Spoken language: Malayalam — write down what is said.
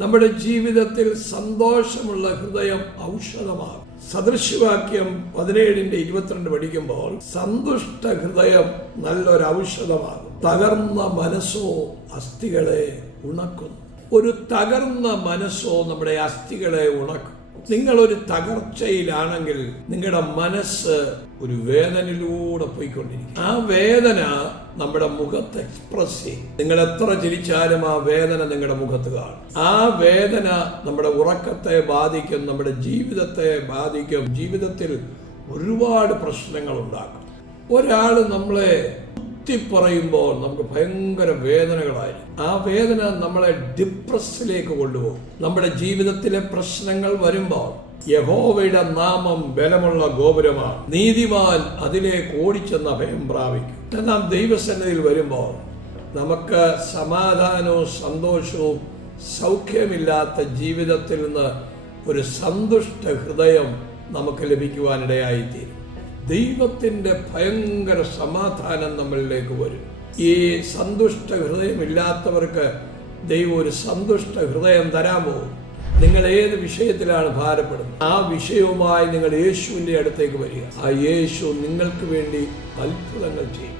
നമ്മുടെ ജീവിതത്തിൽ സന്തോഷമുള്ള ഹൃദയം ഔഷധമാകും. സദൃശവാക്യം 17:22 പഠിക്കുമ്പോൾ സന്തുഷ്ട ഹൃദയം നല്ലൊരു ഔഷധമാകും. തകർന്ന മനസ്സോ അസ്ഥികളെ ഉണക്കുന്നു. ഒരു തകർന്ന മനസ്സോ നമ്മുടെ അസ്ഥികളെ ഉണക്കും. നിങ്ങളൊരു തകർച്ചയിലാണെങ്കിൽ നിങ്ങളുടെ മനസ്സ് ഒരു വേദനയിലൂടെ പോയിക്കൊണ്ടിരിക്കും. ആ വേദന നമ്മുടെ മുഖത്ത് എക്സ്പ്രസ് ചെയ്യും. നിങ്ങൾ എത്ര ചിരിച്ചാലും ആ വേദന നിങ്ങളുടെ മുഖത്ത് കാണും. ആ വേദന നമ്മുടെ ഉറക്കത്തെ ബാധിക്കും, നമ്മുടെ ജീവിതത്തെ ബാധിക്കും. ജീവിതത്തിൽ ഒരുപാട് പ്രശ്നങ്ങൾ ഉണ്ടാക്കും. ഒരാൾ നമ്മളെ പറയുമ്പോൾ നമുക്ക് ഭയങ്കര വേദനകളായിരിക്കും. ആ വേദന നമ്മളെ ഡിപ്രസിലേക്ക് കൊണ്ടുപോകും. നമ്മുടെ ജീവിതത്തിലെ പ്രശ്നങ്ങൾ വരുമ്പോൾ യഹോവയുടെ നാമം ബലമുള്ള ഗോപുരമാണ്, നീതിമാൻ അതിലേക്ക് ഓടിച്ചെന്ന് അഭയം പ്രാപിക്കും. നാം ദൈവസന്നിധിയിൽ വരുമ്പോൾ നമുക്ക് സമാധാനവും സന്തോഷവും സൗഖ്യമില്ലാത്ത ജീവിതത്തിൽ നിന്ന് ഒരു സന്തുഷ്ട ഹൃദയം നമുക്ക് ലഭിക്കുവാനിടയായിത്തീരും. ദൈവത്തിൻ്റെ ഭയങ്കര സമാധാനം നമ്മളിലേക്ക് വരും. ഈ സന്തുഷ്ട ഹൃദയമില്ലാത്തവർക്ക് ദൈവം ഒരു സന്തുഷ്ട ഹൃദയം തരാൻ പോകും. നിങ്ങൾ ഏത് വിഷയത്തിലാണ് ഭാരപ്പെടുന്നത്, ആ വിഷയവുമായി നിങ്ങൾ യേശുവിൻ്റെ അടുത്തേക്ക് വരിക. ആ യേശു നിങ്ങൾക്ക് വേണ്ടി അത്ഭുതങ്ങൾ ചെയ്യും.